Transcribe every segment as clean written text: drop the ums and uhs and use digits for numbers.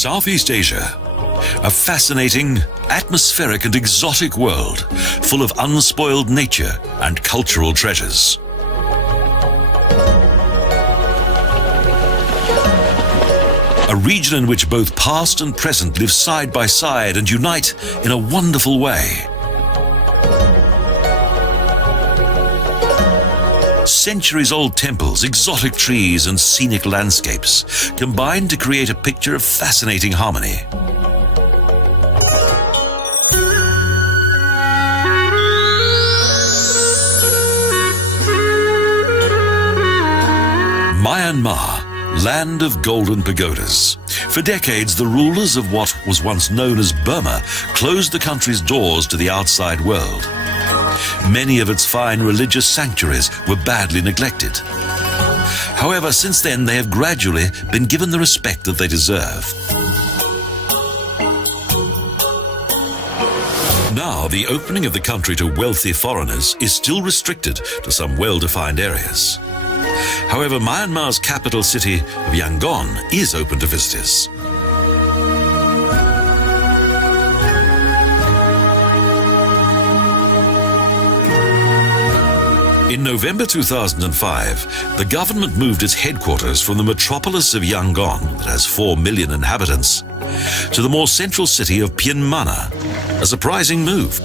Southeast Asia, a fascinating, atmospheric and exotic world full of unspoiled nature and cultural treasures. A region in which both past and present live side by side and unite in a wonderful way. Centuries-old temples, exotic trees and scenic landscapes combine to create a picture of fascinating harmony. Myanmar, land of golden pagodas. For decades, the rulers of what was once known as Burma closed the country's doors to the outside world. Many of its fine religious sanctuaries were badly neglected. However, since then, they have gradually been given the respect that they deserve. Now, the opening of the country to wealthy foreigners is still restricted to some well-defined areas. However, Myanmar's capital city of Yangon is open to visitors. In November 2005, the government moved its headquarters from the metropolis of Yangon, that has 4 million inhabitants, to the more central city of Pyinmana, a surprising move.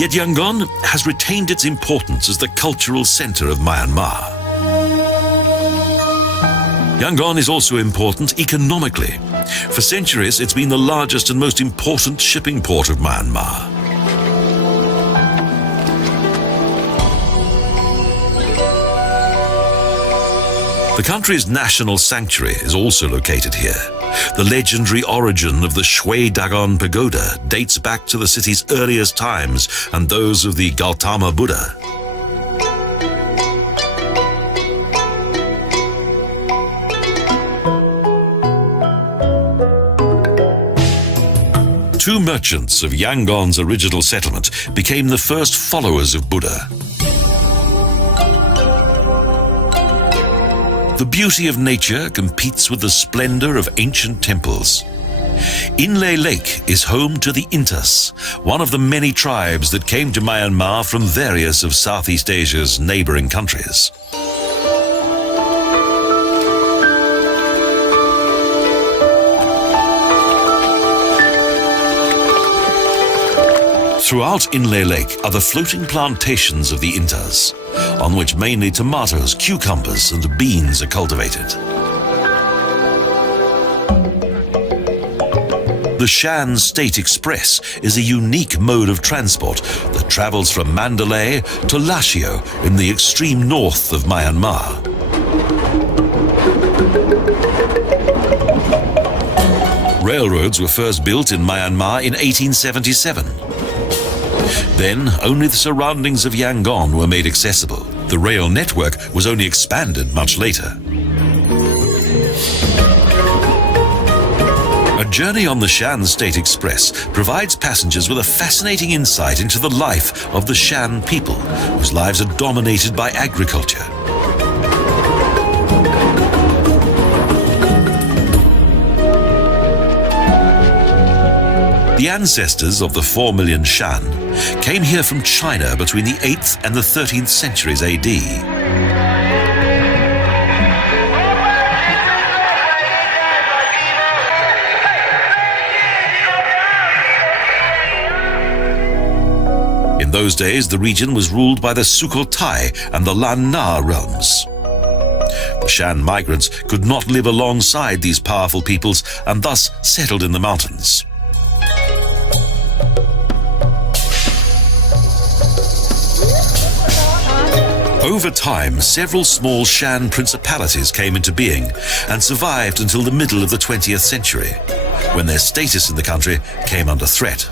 Yet Yangon has retained its importance as the cultural center of Myanmar. Yangon is also important economically. For centuries, it's been the largest and most important shipping port of Myanmar. The country's national sanctuary is also located here. The legendary origin of the Shui Dagon Pagoda dates back to the city's earliest times and those of the Gautama Buddha. Two merchants of Yangon's original settlement became the first followers of Buddha. The beauty of nature competes with the splendor of ancient temples. Inle Lake is home to the Intas, one of the many tribes that came to Myanmar from various of Southeast Asia's neighboring countries. Throughout Inle Lake are the floating plantations of the Intas, on which mainly tomatoes, cucumbers and beans are cultivated. The Shan State Express is a unique mode of transport that travels from Mandalay to Lashio in the extreme north of Myanmar. Railroads were first built in Myanmar in 1877. Then, only the surroundings of Yangon were made accessible. The rail network was only expanded much later. A journey on the Shan State Express provides passengers with a fascinating insight into the life of the Shan people, whose lives are dominated by agriculture. The ancestors of the 4 million Shan came here from China between the 8th and the 13th centuries AD. In those days, the region was ruled by the Sukhothai and the Lan Na realms. The Shan migrants could not live alongside these powerful peoples and thus settled in the mountains. Over time, several small Shan principalities came into being and survived until the middle of the 20th century, when their status in the country came under threat.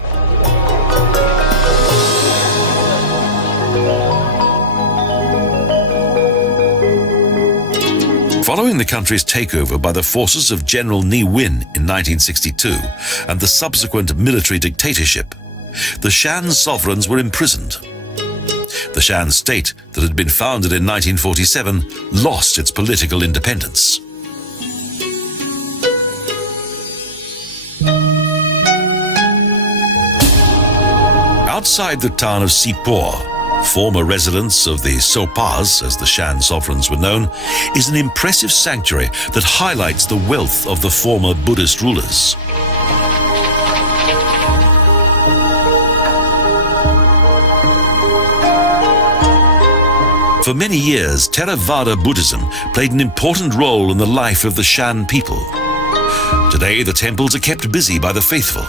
Following the country's takeover by the forces of General Ne Win in 1962 and the subsequent military dictatorship, the Shan sovereigns were imprisoned. The Shan state that had been founded in 1947 lost its political independence. Outside the town of Sipor, former residence of the Sopas, as the Shan sovereigns were known, is an impressive sanctuary that highlights the wealth of the former Buddhist rulers. For many years, Theravada Buddhism played an important role in the life of the Shan people. Today, the temples are kept busy by the faithful.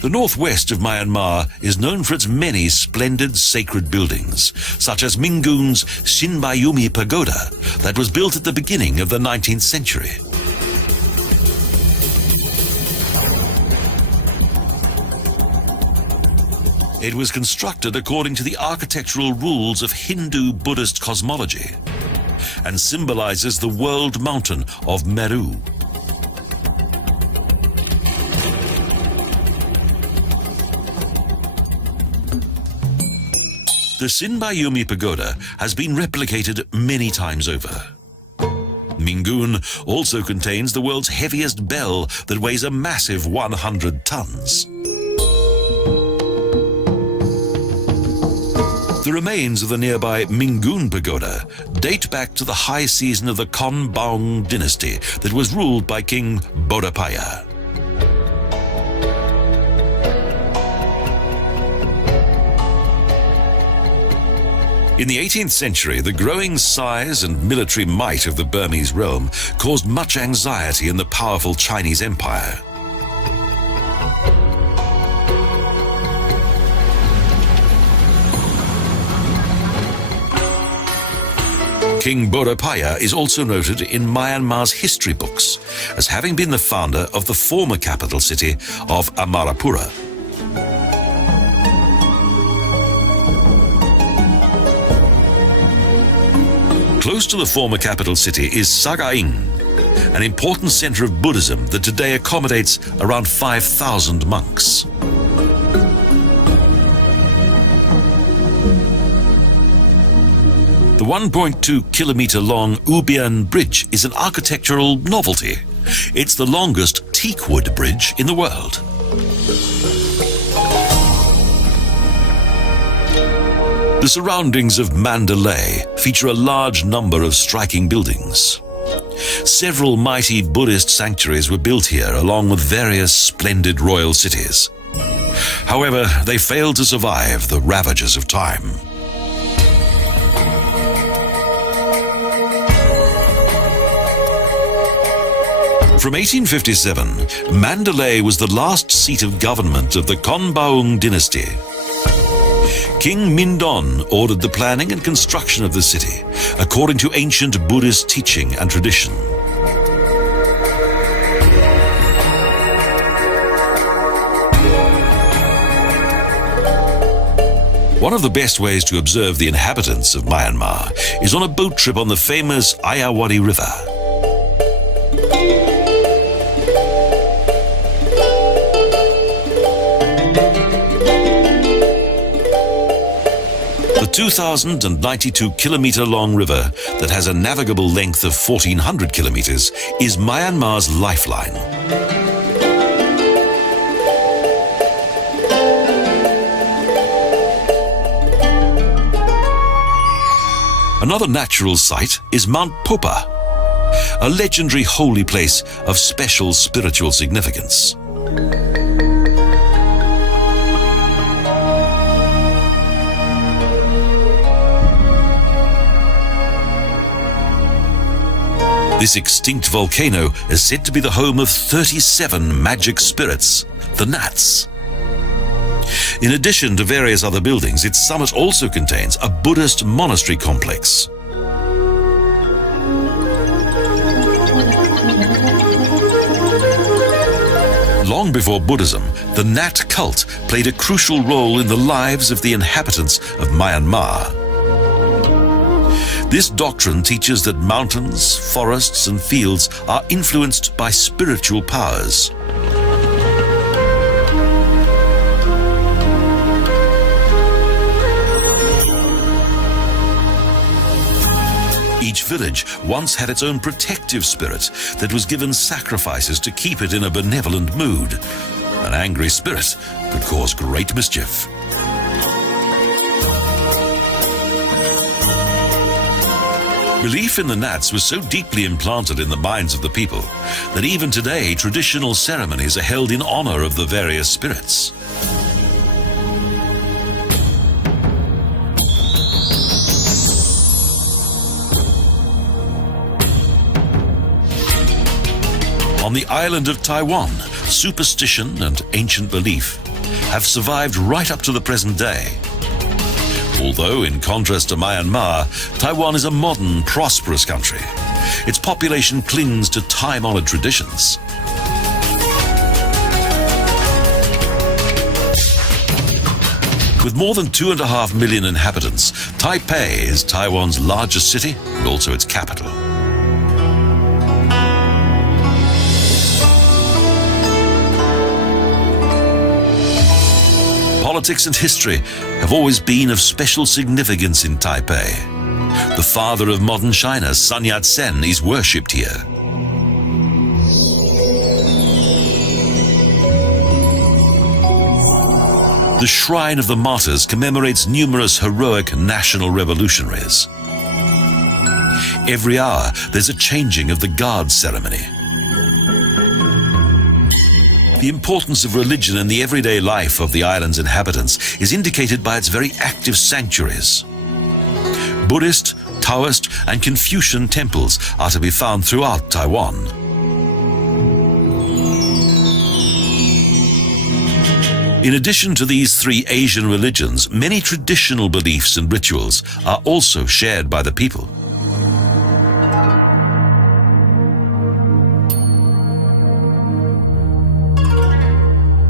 The northwest of Myanmar is known for its many splendid sacred buildings, such as Mingun's Shinbayumi Pagoda, that was built at the beginning of the 19th century. It was constructed according to the architectural rules of Hindu-Buddhist cosmology and symbolizes the world mountain of Meru. The Shinbayumi Pagoda has been replicated many times over. Mingun also contains the world's heaviest bell that weighs a massive 100 tons. The remains of the nearby Mingun Pagoda date back to the high season of the Konbaung dynasty that was ruled by King Bodapaya. In the 18th century, the growing size and military might of the Burmese realm caused much anxiety in the powerful Chinese Empire. King Bodapaya is also noted in Myanmar's history books as having been the founder of the former capital city of Amarapura. Close to the former capital city is Sagaing, an important center of Buddhism that today accommodates around 5,000 monks. The 1.2-kilometer long Ubian Bridge is an architectural novelty. It's the longest teakwood bridge in the world. The surroundings of Mandalay feature a large number of striking buildings. Several mighty Buddhist sanctuaries were built here along with various splendid royal cities. However, they failed to survive the ravages of time. From 1857, Mandalay was the last seat of government of the Konbaung dynasty. King Mindon ordered the planning and construction of the city, according to ancient Buddhist teaching and tradition. One of the best ways to observe the inhabitants of Myanmar is on a boat trip on the famous Ayeyarwady River. The 2,092-kilometer-long river that has a navigable length of 1,400 kilometers is Myanmar's lifeline. Another natural site is Mount Popa, a legendary holy place of special spiritual significance. This extinct volcano is said to be the home of 37 magic spirits, the Nats. In addition to various other buildings, its summit also contains a Buddhist monastery complex. Long before Buddhism, the Nat cult played a crucial role in the lives of the inhabitants of Myanmar. This doctrine teaches that mountains, forests, and fields are influenced by spiritual powers, Each village once had its own protective spirit that was given sacrifices to keep it in a benevolent mood. An angry spirit could cause great mischief. Belief in the Nats was so deeply implanted in the minds of the people that even today traditional ceremonies are held in honor of the various spirits. On the island of Taiwan, superstition and ancient belief have survived right up to the present day. Although, in contrast to Myanmar, Taiwan is a modern, prosperous country. Its population clings to time-honored traditions. With more than 2.5 million inhabitants, Taipei is Taiwan's largest city and also its capital. Politics and history have always been of special significance in Taipei. The father of modern China, Sun Yat-sen, is worshipped here. The Shrine of the Martyrs commemorates numerous heroic national revolutionaries. Every hour, there's a changing of the guard ceremony. The importance of religion in the everyday life of the island's inhabitants is indicated by its very active sanctuaries. Buddhist, Taoist, and Confucian temples are to be found throughout Taiwan. In addition to these three Asian religions, many traditional beliefs and rituals are also shared by the people.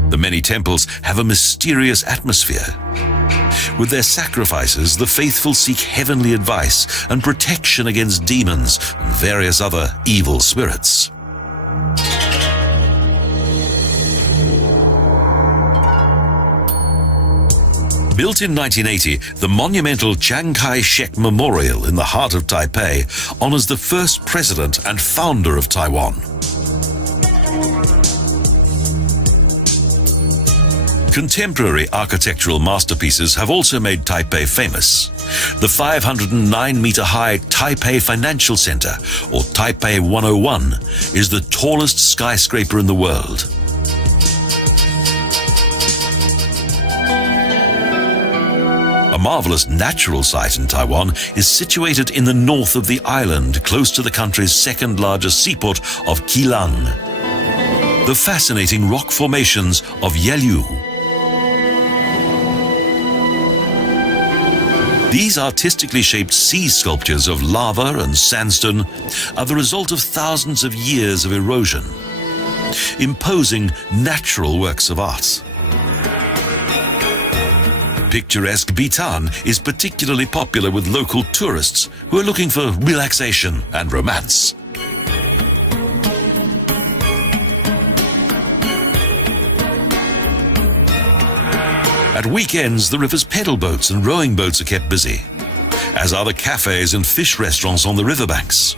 The many temples have a mysterious atmosphere. With their sacrifices, the faithful seek heavenly advice and protection against demons and various other evil spirits. Built in 1980, the monumental Chiang Kai-shek Memorial in the heart of Taipei honors the first president and founder of Taiwan. Contemporary architectural masterpieces have also made Taipei famous. The 509-meter-high Taipei Financial Center, or Taipei 101, is the tallest skyscraper in the world. A marvelous natural site in Taiwan is situated in the north of the island, close to the country's second-largest seaport of Keelung. The fascinating rock formations of Yelyu. These artistically shaped sea sculptures of lava and sandstone are the result of thousands of years of erosion, imposing natural works of art. Picturesque Bitan is particularly popular with local tourists who are looking for relaxation and romance. At weekends, the river's pedal boats and rowing boats are kept busy, as are the cafes and fish restaurants on the riverbanks.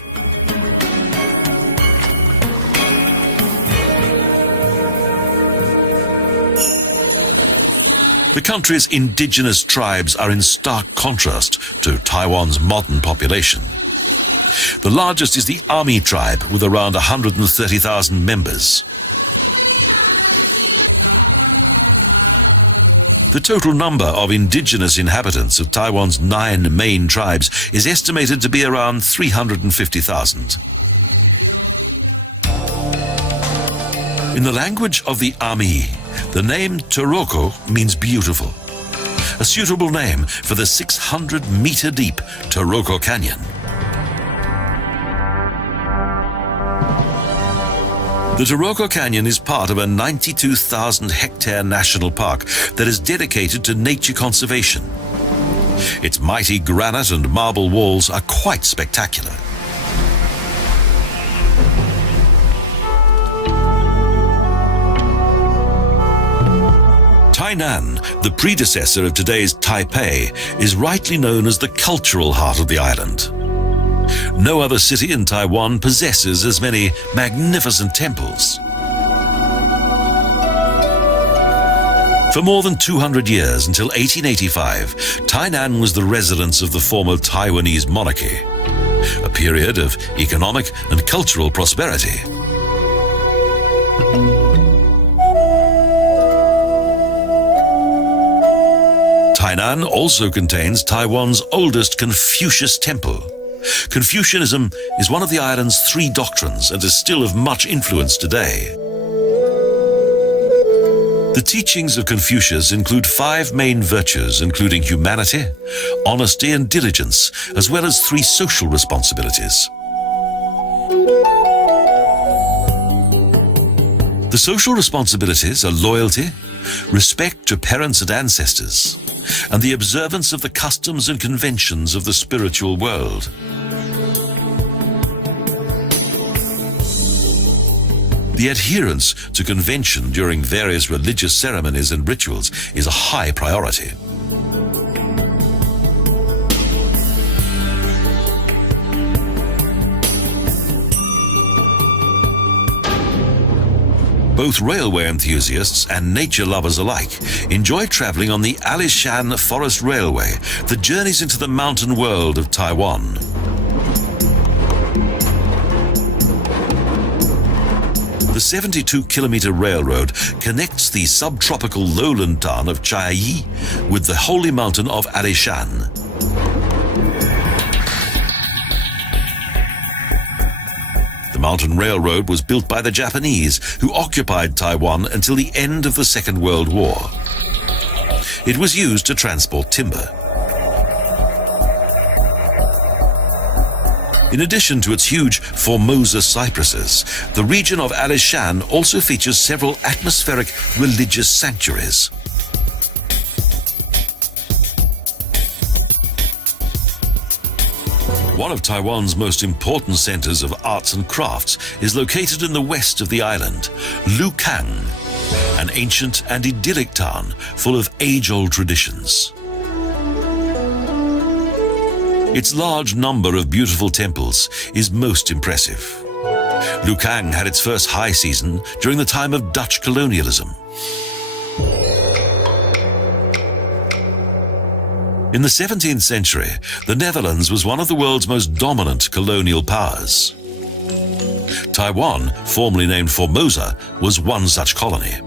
The country's indigenous tribes are in stark contrast to Taiwan's modern population. The largest is the Ami tribe, with around 130,000 members. The total number of indigenous inhabitants of Taiwan's 9 main tribes is estimated to be around 350,000. In the language of the Ami, the name Taroko means beautiful, a suitable name for the 600-meter-deep Taroko Canyon. The Taroko Canyon is part of a 92,000-hectare national park that is dedicated to nature conservation. Its mighty granite and marble walls are quite spectacular. Tainan, the predecessor of today's Taipei, is rightly known as the cultural heart of the island. No other city in Taiwan possesses as many magnificent temples. For more than 200 years, until 1885, Tainan was the residence of the former Taiwanese monarchy, a period of economic and cultural prosperity. Tainan also contains Taiwan's oldest Confucius temple. Confucianism is one of the island's 3 doctrines and is still of much influence today. The teachings of Confucius include 5 main virtues, including humanity, honesty, and diligence, as well as 3 social responsibilities. The social responsibilities are loyalty, respect to parents and ancestors, and the observance of the customs and conventions of the spiritual world. The adherence to convention during various religious ceremonies and rituals is a high priority. Both railway enthusiasts and nature lovers alike enjoy traveling on the Alishan Forest Railway that journeys into the mountain world of Taiwan. The 72-kilometer railroad connects the subtropical lowland town of Chiayi with the holy mountain of Alishan. The mountain railroad was built by the Japanese, who occupied Taiwan until the end of the Second World War. It was used to transport timber. In addition to its huge Formosa cypresses, the region of Alishan also features several atmospheric religious sanctuaries. One of Taiwan's most important centers of arts and crafts is located in the west of the island, Lukang, an ancient and idyllic town full of age-old traditions. Its large number of beautiful temples is most impressive. Lukang had its first high season during the time of Dutch colonialism. In the 17th century, the Netherlands was one of the world's most dominant colonial powers. Taiwan, formerly named Formosa, was one such colony.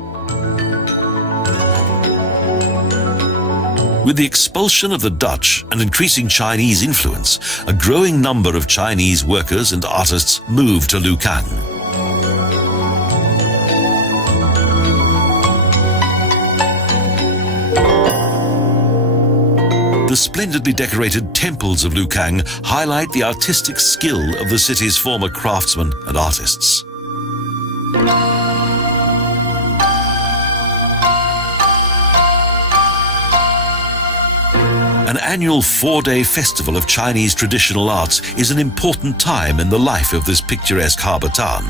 With the expulsion of the Dutch and increasing Chinese influence, a growing number of Chinese workers and artists moved to Lukang. The splendidly decorated temples of Lukang highlight the artistic skill of the city's former craftsmen and artists. An annual 4-day festival of Chinese traditional arts is an important time in the life of this picturesque harbour town.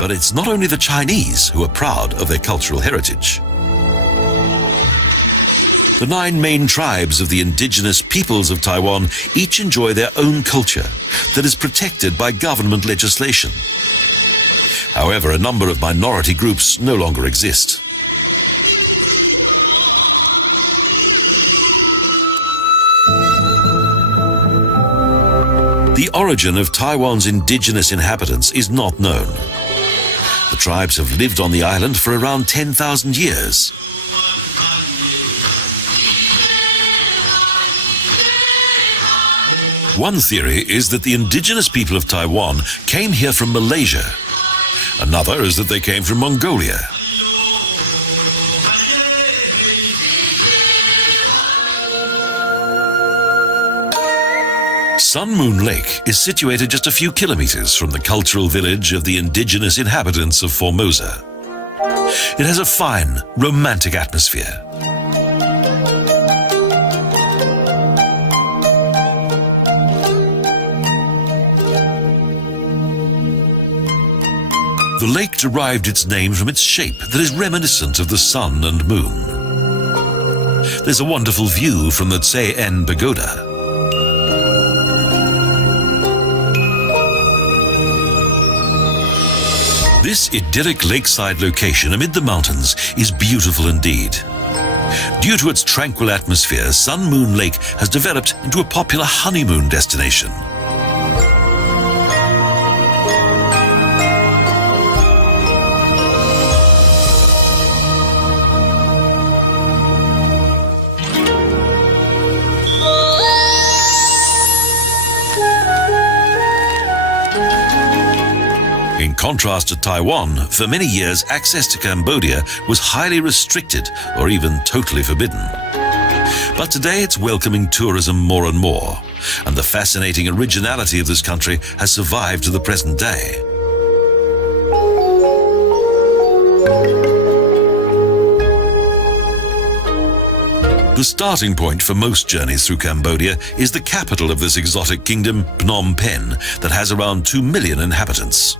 But it's not only the Chinese who are proud of their cultural heritage. The 9 main tribes of the indigenous peoples of Taiwan each enjoy their own culture that is protected by government legislation. However, a number of minority groups no longer exist. The origin of Taiwan's indigenous inhabitants is not known. The tribes have lived on the island for around 10,000 years. One theory is that the indigenous people of Taiwan came here from Malaysia. Another is that they came from Mongolia. Sun Moon Lake is situated just a few kilometers from the cultural village of the indigenous inhabitants of Formosa. It has a fine, romantic atmosphere. The lake derived its name from its shape that is reminiscent of the sun and moon. There's a wonderful view from the Tse-En Pagoda. This idyllic lakeside location amid the mountains is beautiful indeed. Due to its tranquil atmosphere, Sun Moon Lake has developed into a popular honeymoon destination. In contrast to Taiwan, for many years access to Cambodia was highly restricted or even totally forbidden. But today it's welcoming tourism more and more, and the fascinating originality of this country has survived to the present day. The starting point for most journeys through Cambodia is the capital of this exotic kingdom, Phnom Penh, that has around 2 million inhabitants.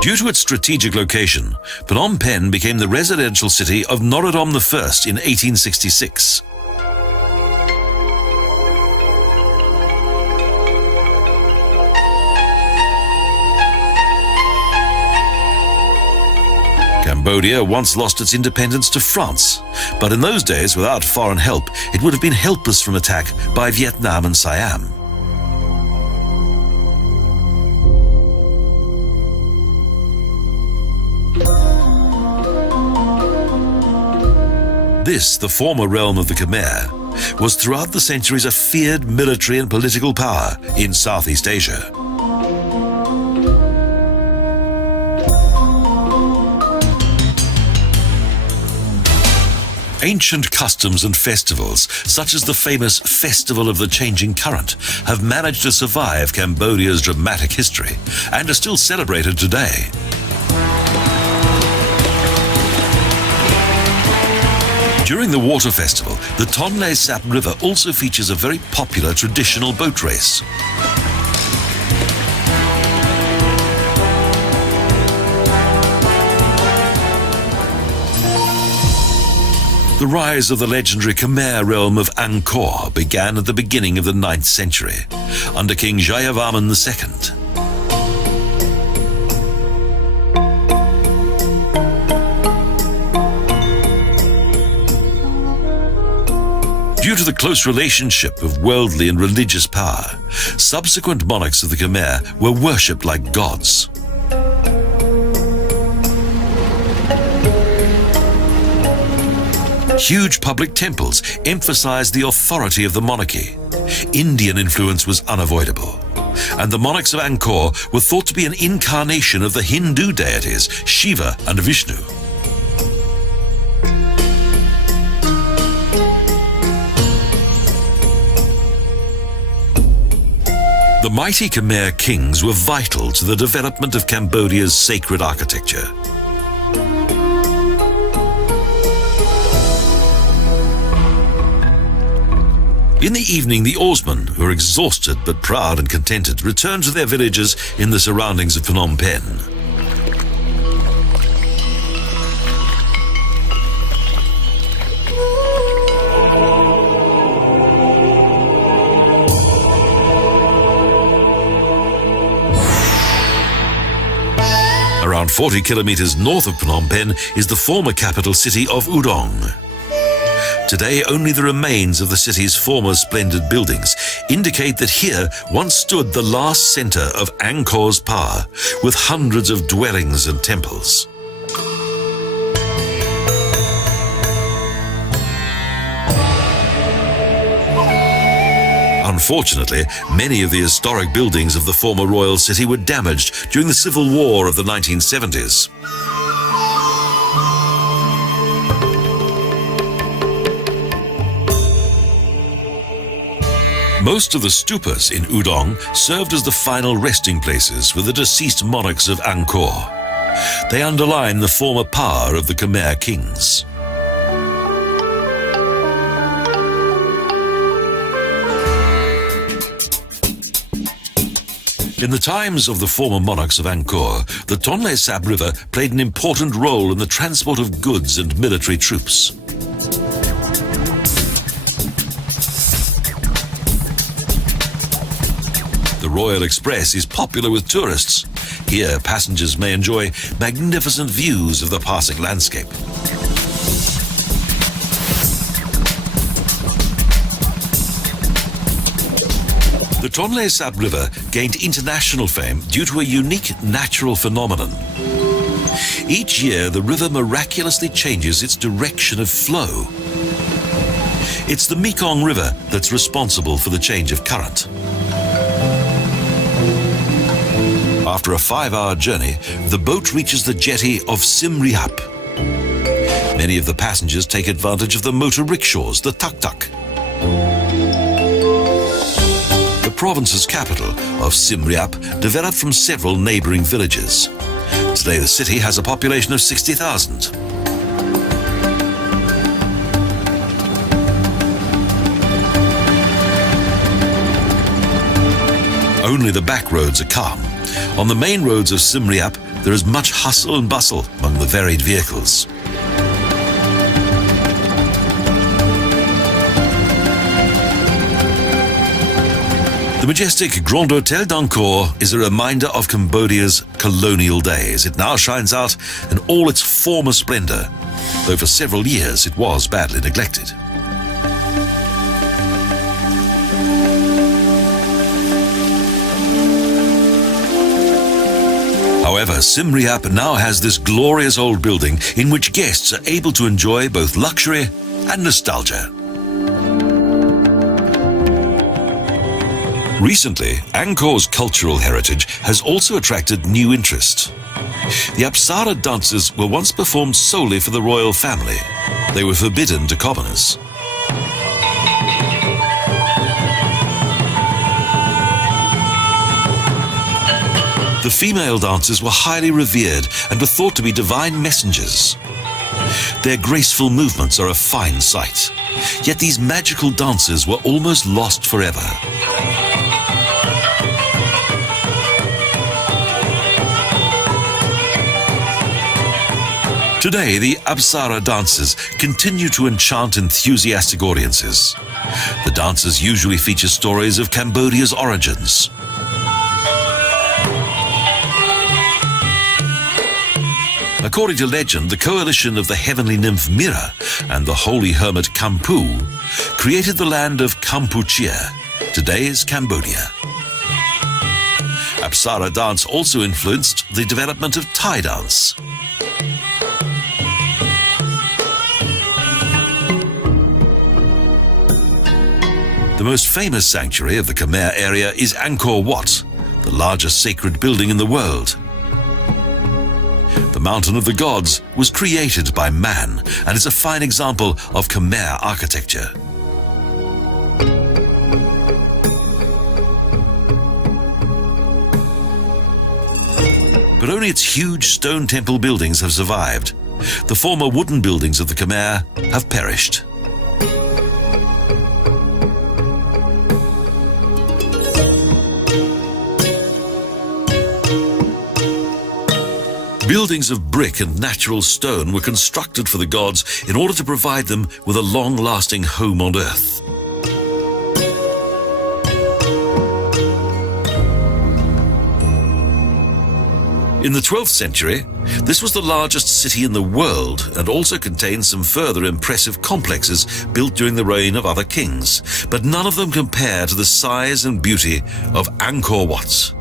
Due to its strategic location, Phnom Penh became the residential city of Norodom I in 1866. Cambodia once lost its independence to France, but in those days, without foreign help, it would have been helpless from attack by Vietnam and Siam. This, the former realm of the Khmer, was throughout the centuries a feared military and political power in Southeast Asia. Ancient customs and festivals, such as the famous Festival of the Changing Current, have managed to survive Cambodia's dramatic history and are still celebrated today. During the water festival, the Tonle Sap River also features a very popular traditional boat race. The rise of the legendary Khmer realm of Angkor began at the beginning of the 9th century, under King Jayavarman II. Due to the close relationship of worldly and religious power, subsequent monarchs of the Khmer were worshipped like gods. Huge public temples emphasized the authority of the monarchy. Indian influence was unavoidable, and the monarchs of Angkor were thought to be an incarnation of the Hindu deities Shiva and Vishnu. The mighty Khmer kings were vital to the development of Cambodia's sacred architecture. In the evening, the oarsmen, who were exhausted but proud and contented, returned to their villages in the surroundings of Phnom Penh. Around 40 kilometers north of Phnom Penh is the former capital city of Udong. Today, only the remains of the city's former splendid buildings indicate that here once stood the last center of Angkor's power, with hundreds of dwellings and temples. Unfortunately, many of the historic buildings of the former royal city were damaged during the Civil War of the 1970s. Most of the stupas in Udong served as the final resting places for the deceased monarchs of Angkor. They underline the former power of the Khmer kings. In the times of the former monarchs of Angkor, the Tonle Sap River played an important role in the transport of goods and military troops. The Royal Express is popular with tourists. Here, passengers may enjoy magnificent views of the passing landscape. The Tonle Sap River gained international fame due to a unique natural phenomenon. Each year, the river miraculously changes its direction of flow. It's the Mekong River that's responsible for the change of current. After a 5-hour journey, the boat reaches the jetty of Siem Reap. Many of the passengers take advantage of the motor rickshaws, the tuk-tuk. The province's capital of Siem Reap developed from several neighboring villages. Today the city has a population of 60,000. Only the back roads are calm. On the main roads of Siem Reap, there is much hustle and bustle among the varied vehicles. The majestic Grand Hotel d'Angkor is a reminder of Cambodia's colonial days. It now shines out in all its former splendor, though for several years it was badly neglected. However, Siem Reap now has this glorious old building in which guests are able to enjoy both luxury and nostalgia. Recently, Angkor's cultural heritage has also attracted new interest. The Apsara dances were once performed solely for the royal family. They were forbidden to commoners. The female dancers were highly revered and were thought to be divine messengers. Their graceful movements are a fine sight, yet these magical dances were almost lost forever. Today, the Apsara dances continue to enchant enthusiastic audiences. The dances usually feature stories of Cambodia's origins. According to legend, the coalition of the heavenly nymph Mira and the holy hermit Kampu created the land of Kampuchea, today's Cambodia. Apsara dance also influenced the development of Thai dance. The most famous sanctuary of the Khmer area is Angkor Wat, the largest sacred building in the world. The Mountain of the Gods was created by man and is a fine example of Khmer architecture. But only its huge stone temple buildings have survived. The former wooden buildings of the Khmer have perished. Buildings of brick and natural stone were constructed for the gods in order to provide them with a long-lasting home on earth. In the 12th century, this was the largest city in the world and also contained some further impressive complexes built during the reign of other kings, but none of them compare to the size and beauty of Angkor Wat.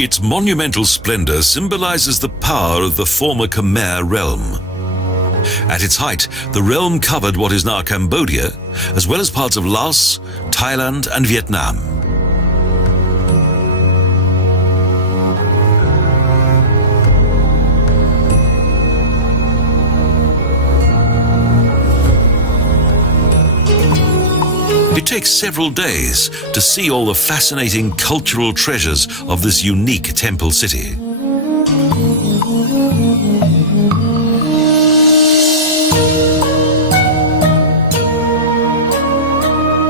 Its monumental splendor symbolizes the power of the former Khmer realm. At its height, the realm covered what is now Cambodia, as well as parts of Laos, Thailand, and Vietnam. It takes several days to see all the fascinating cultural treasures of this unique temple city.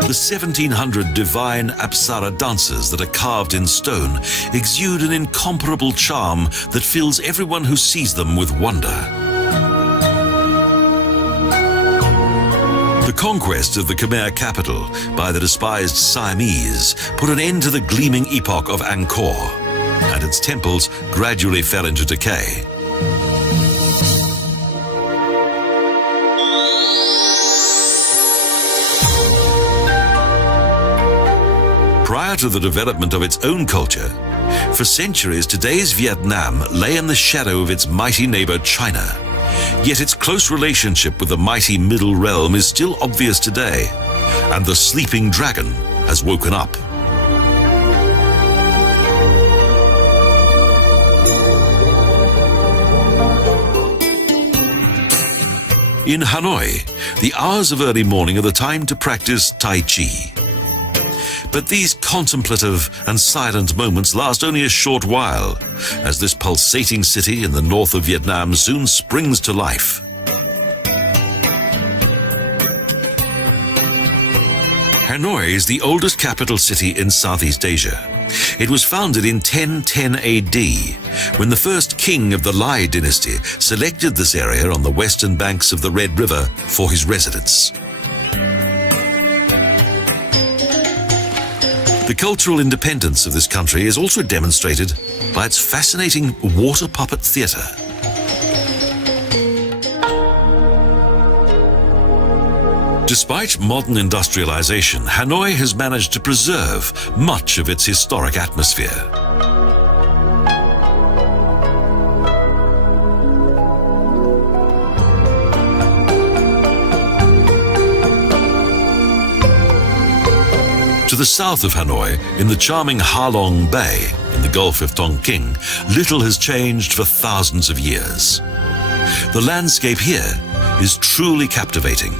The 1700 divine Apsara dancers that are carved in stone exude an incomparable charm that fills everyone who sees them with wonder. The conquest of the Khmer capital by the despised Siamese put an end to the gleaming epoch of Angkor, and its temples gradually fell into decay. Prior to the development of its own culture, for centuries today's Vietnam lay in the shadow of its mighty neighbor China. Yet its close relationship with the mighty Middle Realm is still obvious today, and the sleeping dragon has woken up. In Hanoi, the hours of early morning are the time to practice Tai Chi. But these contemplative and silent moments last only a short while, as this pulsating city in the north of Vietnam soon springs to life. Hanoi is the oldest capital city in Southeast Asia. It was founded in 1010 AD, when the first king of the Lai dynasty selected this area on the western banks of the Red River for his residence. The cultural independence of this country is also demonstrated by its fascinating water puppet theatre. Despite modern industrialization, Hanoi has managed to preserve much of its historic atmosphere. To the south of Hanoi, in the charming Ha Long Bay, in the Gulf of Tonkin, little has changed for thousands of years. The landscape here is truly captivating.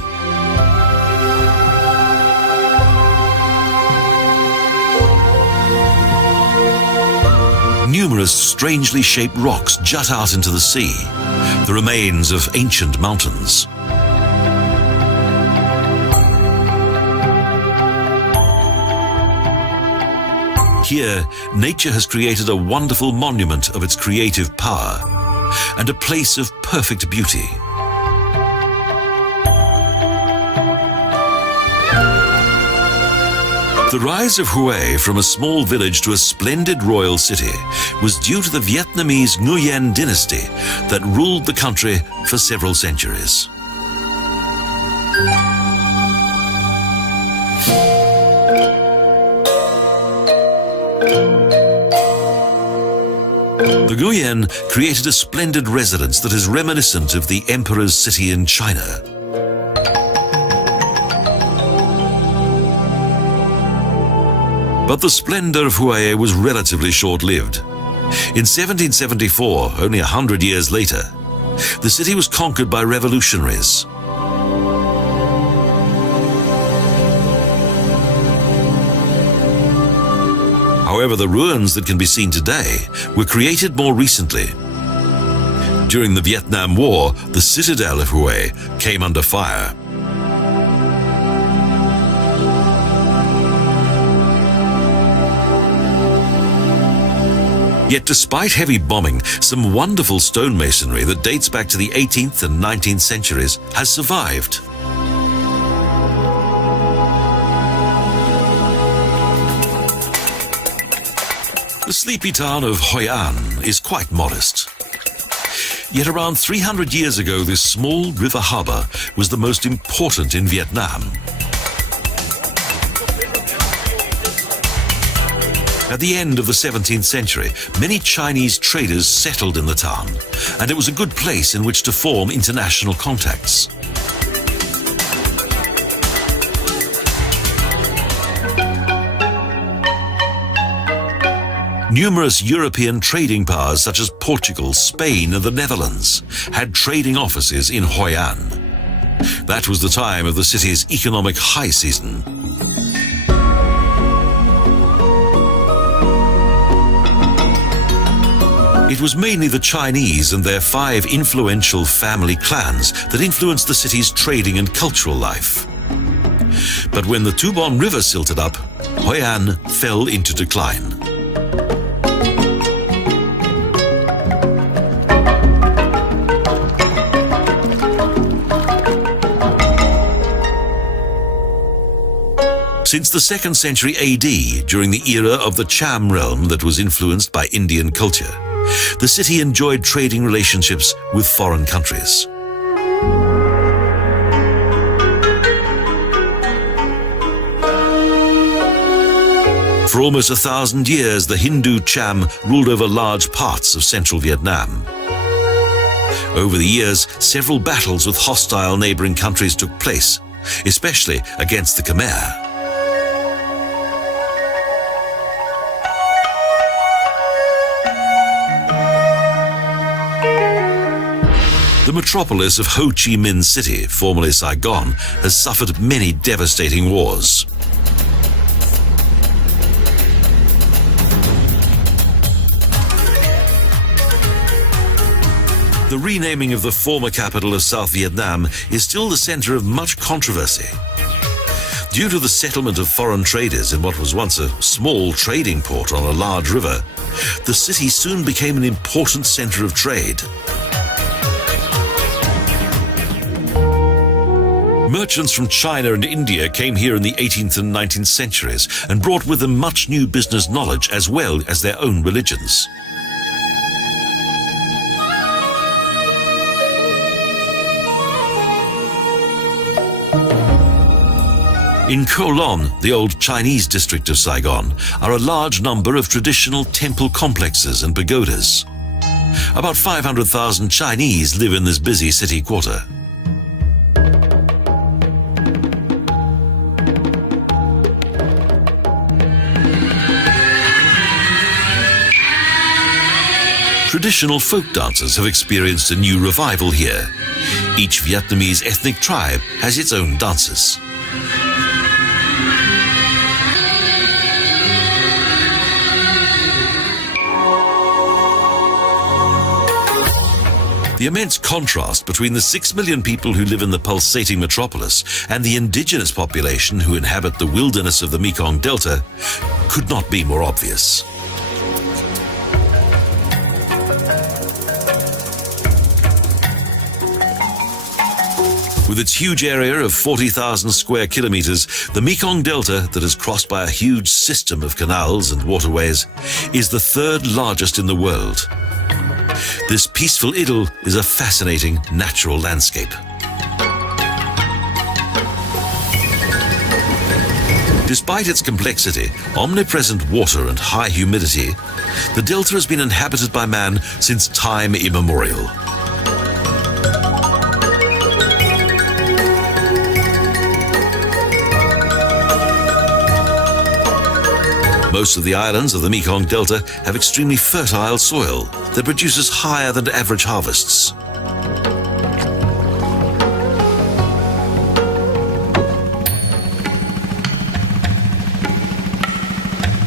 Numerous strangely shaped rocks jut out into the sea, the remains of ancient mountains. Here, nature has created a wonderful monument of its creative power and a place of perfect beauty. The rise of Hue from a small village to a splendid royal city was due to the Vietnamese Nguyen dynasty that ruled the country for several centuries. The Nguyen created a splendid residence that is reminiscent of the emperor's city in China. But the splendor of Hue was relatively short-lived. In 1774, only 100 years later, the city was conquered by revolutionaries. However, the ruins that can be seen today were created more recently. During the Vietnam War, the citadel of Hue came under fire. Yet despite heavy bombing, some wonderful stonemasonry that dates back to the 18th and 19th centuries has survived. The sleepy town of Hoi An is quite modest. Yet around 300 years ago, this small river harbor was the most important in Vietnam. At the end of the 17th century, many Chinese traders settled in the town, and it was a good place in which to form international contacts. Numerous European trading powers such as Portugal, Spain, and the Netherlands had trading offices in Hoi An. That was the time of the city's economic high season. It was mainly the Chinese and their 5 influential family clans that influenced the city's trading and cultural life. But when the Tubon River silted up, Hoi An fell into decline. Since the 2nd century AD, during the era of the Cham realm that was influenced by Indian culture, the city enjoyed trading relationships with foreign countries. For almost 1,000 years, the Hindu Cham ruled over large parts of central Vietnam. Over the years, several battles with hostile neighboring countries took place, especially against the Khmer. The metropolis of Ho Chi Minh City, formerly Saigon, has suffered many devastating wars. The renaming of the former capital of South Vietnam is still the center of much controversy. Due to the settlement of foreign traders in what was once a small trading port on a large river, the city soon became an important center of trade. Merchants from China and India came here in the 18th and 19th centuries and brought with them much new business knowledge as well as their own religions. In Kowloon, the old Chinese district of Saigon, are a large number of traditional temple complexes and pagodas. About 500,000 Chinese live in this busy city quarter. Traditional folk dances have experienced a new revival here. Each Vietnamese ethnic tribe has its own dances. The immense contrast between the 6 million people who live in the pulsating metropolis and the indigenous population who inhabit the wilderness of the Mekong Delta could not be more obvious. With its huge area of 40,000 square kilometers, the Mekong Delta, that is crossed by a huge system of canals and waterways, is the 3rd largest in the world. This peaceful idyll is a fascinating natural landscape. Despite its complexity, omnipresent water and high humidity, the delta has been inhabited by man since time immemorial. Most of the islands of the Mekong Delta have extremely fertile soil that produces higher than average harvests.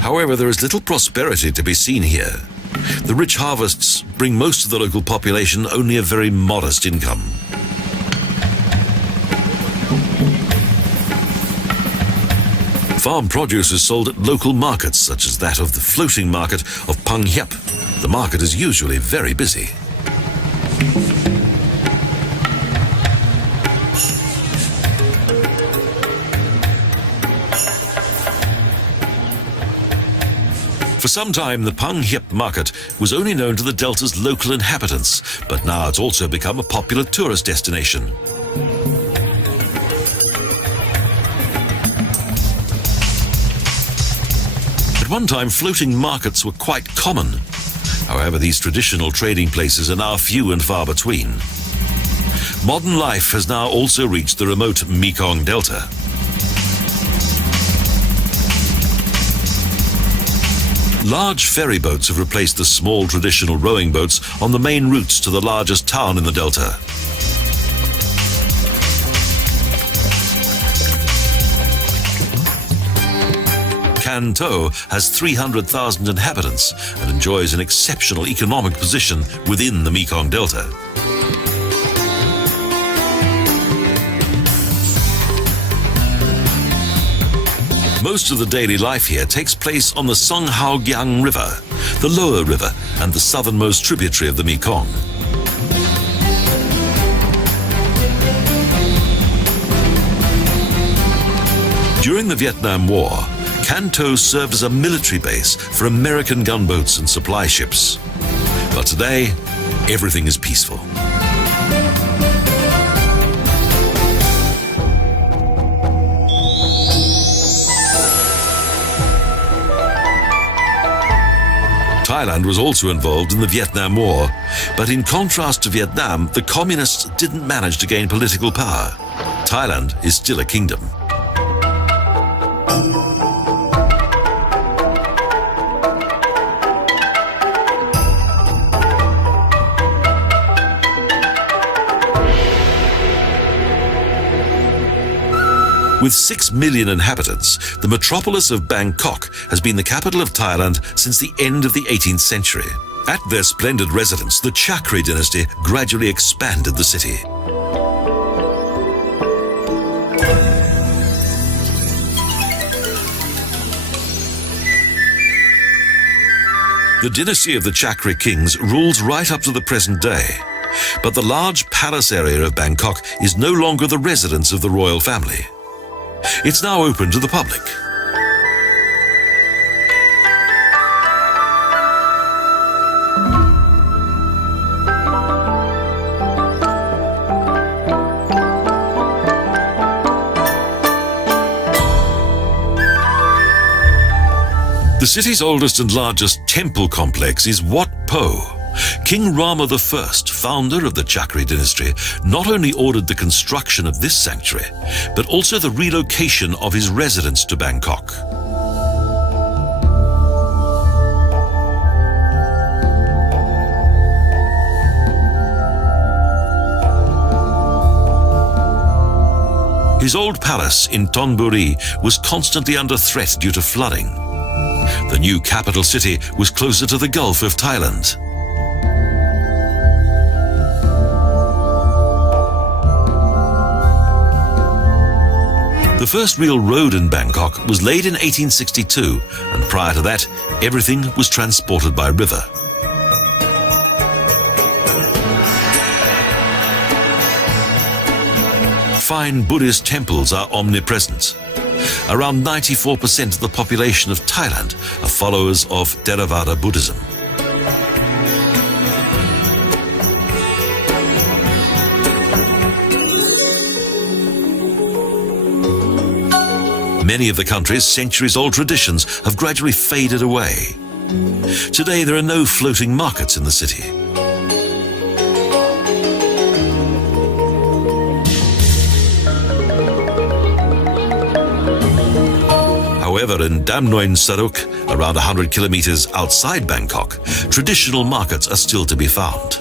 However, there is little prosperity to be seen here. The rich harvests bring most of the local population only a very modest income. Farm produce is sold at local markets, such as that of the floating market of Phang Hiep. The market is usually very busy. For some time, the Phang Hiep market was only known to the Delta's local inhabitants, but now it's also become a popular tourist destination. At one time, floating markets were quite common. However, these traditional trading places are now few and far between. Modern life has now also reached the remote Mekong Delta. Large ferry boats have replaced the small traditional rowing boats on the main routes to the largest town in the delta. Can Tho has 300,000 inhabitants and enjoys an exceptional economic position within the Mekong Delta. Most of the daily life here takes place on the Songhaogyang River, the lower river and the southernmost tributary of the Mekong. During the Vietnam War, Can Tho served as a military base for American gunboats and supply ships. But today, everything is peaceful. Thailand was also involved in the Vietnam War, but in contrast to Vietnam, the communists didn't manage to gain political power. Thailand is still a kingdom. With 6 million inhabitants, the metropolis of Bangkok has been the capital of Thailand since the end of the 18th century. At their splendid residence, the Chakri dynasty gradually expanded the city. The dynasty of the Chakri kings rules right up to the present day. But the large palace area of Bangkok is no longer the residence of the royal family. It's now open to the public. The city's oldest and largest temple complex is Wat Po. King Rama I, founder of the Chakri dynasty, not only ordered the construction of this sanctuary, but also the relocation of his residence to Bangkok. His old palace in Thonburi was constantly under threat due to flooding. The new capital city was closer to the Gulf of Thailand. The first real road in Bangkok was laid in 1862, and prior to that, everything was transported by river. Fine Buddhist temples are omnipresent. Around 94% of the population of Thailand are followers of Theravada Buddhism. Many of the country's centuries-old traditions have gradually faded away. Today, there are no floating markets in the city. However, in Dam Noin Saruk, around 100 kilometers outside Bangkok, traditional markets are still to be found.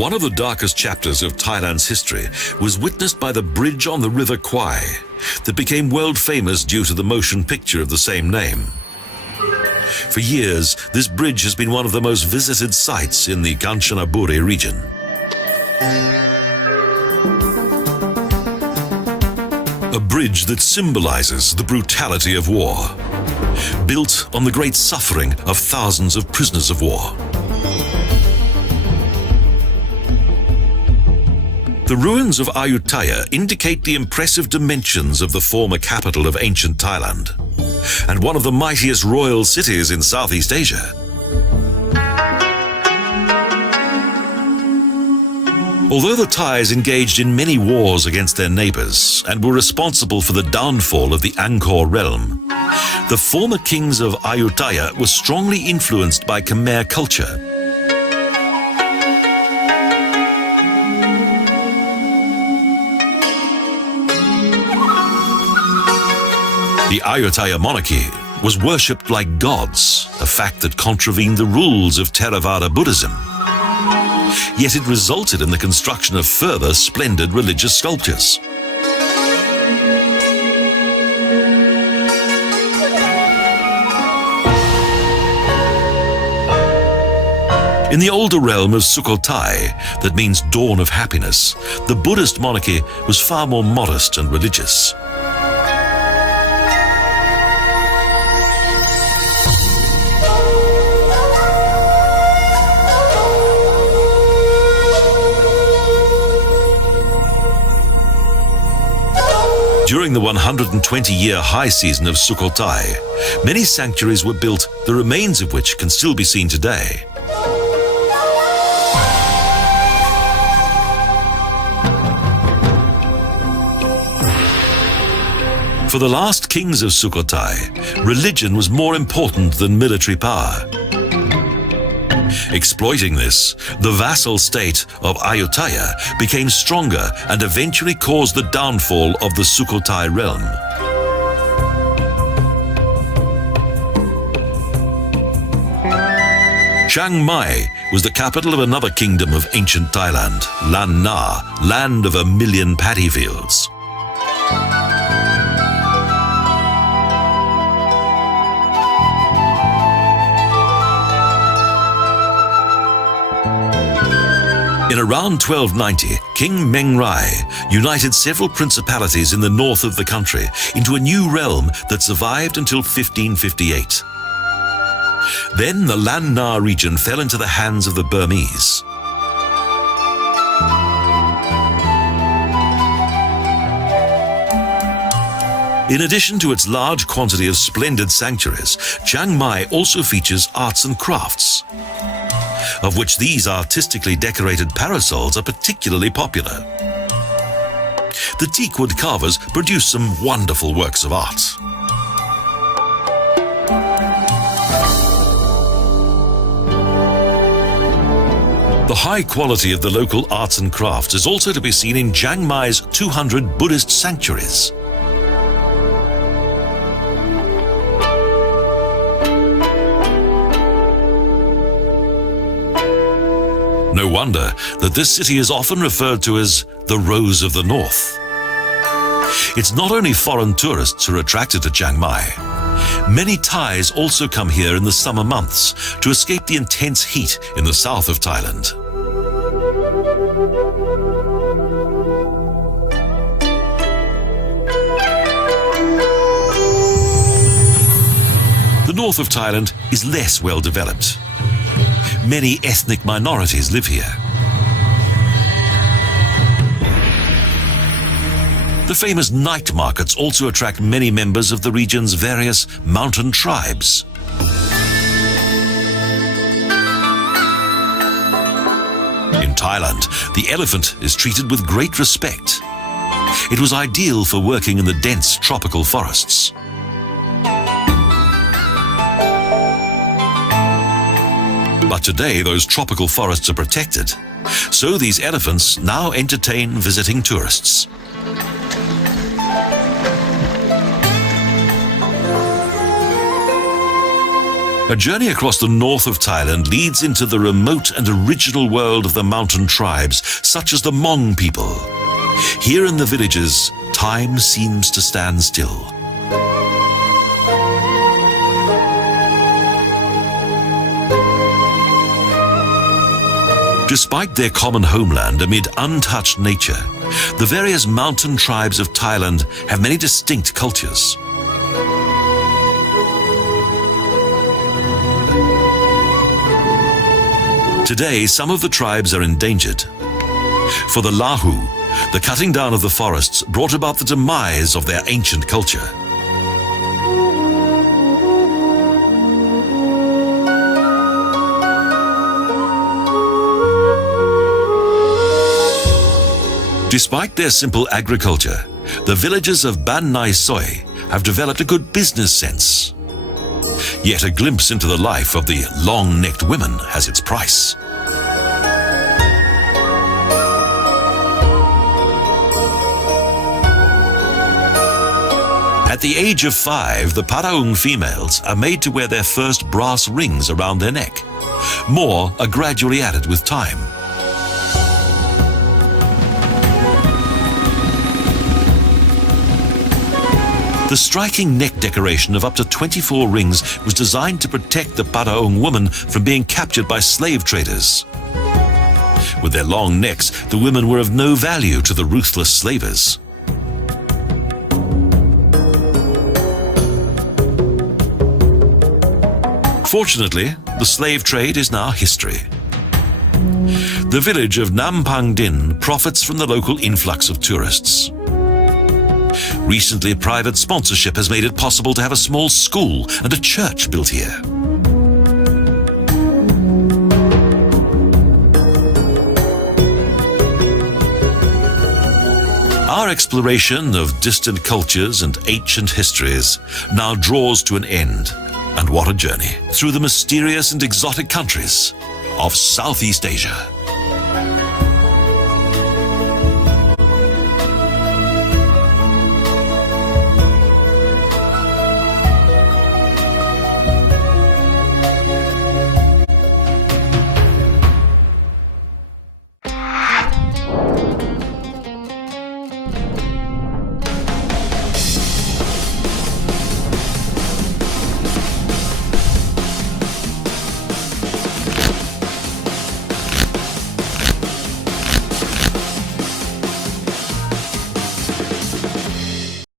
One of the darkest chapters of Thailand's history was witnessed by the bridge on the River Kwai that became world famous due to the motion picture of the same name. For years, this bridge has been one of the most visited sites in the Kanchanaburi region. A bridge that symbolizes the brutality of war, built on the great suffering of thousands of prisoners of war. The ruins of Ayutthaya indicate the impressive dimensions of the former capital of ancient Thailand, and one of the mightiest royal cities in Southeast Asia. Although the Thais engaged in many wars against their neighbors and were responsible for the downfall of the Angkor realm, the former kings of Ayutthaya were strongly influenced by Khmer culture. The Ayutthaya monarchy was worshipped like gods, a fact that contravened the rules of Theravada Buddhism. Yet it resulted in the construction of further splendid religious sculptures. In the older realm of Sukhothai, that means dawn of happiness, the Buddhist monarchy was far more modest and religious. During the 120-year high season of Sukhothai, many sanctuaries were built, the remains of which can still be seen today. For the last kings of Sukhothai, religion was more important than military power. Exploiting this, the vassal state of Ayutthaya became stronger and eventually caused the downfall of the Sukhothai realm. Chiang Mai was the capital of another kingdom of ancient Thailand, Lan Na, land of 1,000,000 paddy fields. In around 1290, King Meng Rai united several principalities in the north of the country into a new realm that survived until 1558. Then the Lan Na region fell into the hands of the Burmese. In addition to its large quantity of splendid sanctuaries, Chiang Mai also features arts and crafts, of which these artistically decorated parasols are particularly popular. The teakwood carvers produce some wonderful works of art. The high quality of the local arts and crafts is also to be seen in Chiang Mai's 200 Buddhist sanctuaries. No wonder that this city is often referred to as the Rose of the North. It's not only foreign tourists who are attracted to Chiang Mai. Many Thais also come here in the summer months to escape the intense heat in the south of Thailand. The north of Thailand is less well developed. Many ethnic minorities live here. The famous night markets also attract many members of the region's various mountain tribes. In Thailand, the elephant is treated with great respect. It was ideal for working in the dense tropical forests. But today, those tropical forests are protected, so these elephants now entertain visiting tourists. A journey across the north of Thailand leads into the remote and original world of the mountain tribes, such as the Hmong people. Here in the villages, time seems to stand still. Despite their common homeland amid untouched nature, the various mountain tribes of Thailand have many distinct cultures. Today, some of the tribes are endangered. For the Lahu, the cutting down of the forests brought about the demise of their ancient culture. Despite their simple agriculture, the villagers of Ban Nai Soi have developed a good business sense. Yet a glimpse into the life of the long-necked women has its price. At the age of 5, the Paraung females are made to wear their first brass rings around their neck. More are gradually added with time. The striking neck decoration of up to 24 rings was designed to protect the Paraong woman from being captured by slave traders. With their long necks, the women were of no value to the ruthless slavers. Fortunately, the slave trade is now history. The village of Nampang Din profits from the local influx of tourists. Recently, private sponsorship has made it possible to have a small school and a church built here. Our exploration of distant cultures and ancient histories now draws to an end. And what a journey through the mysterious and exotic countries of Southeast Asia.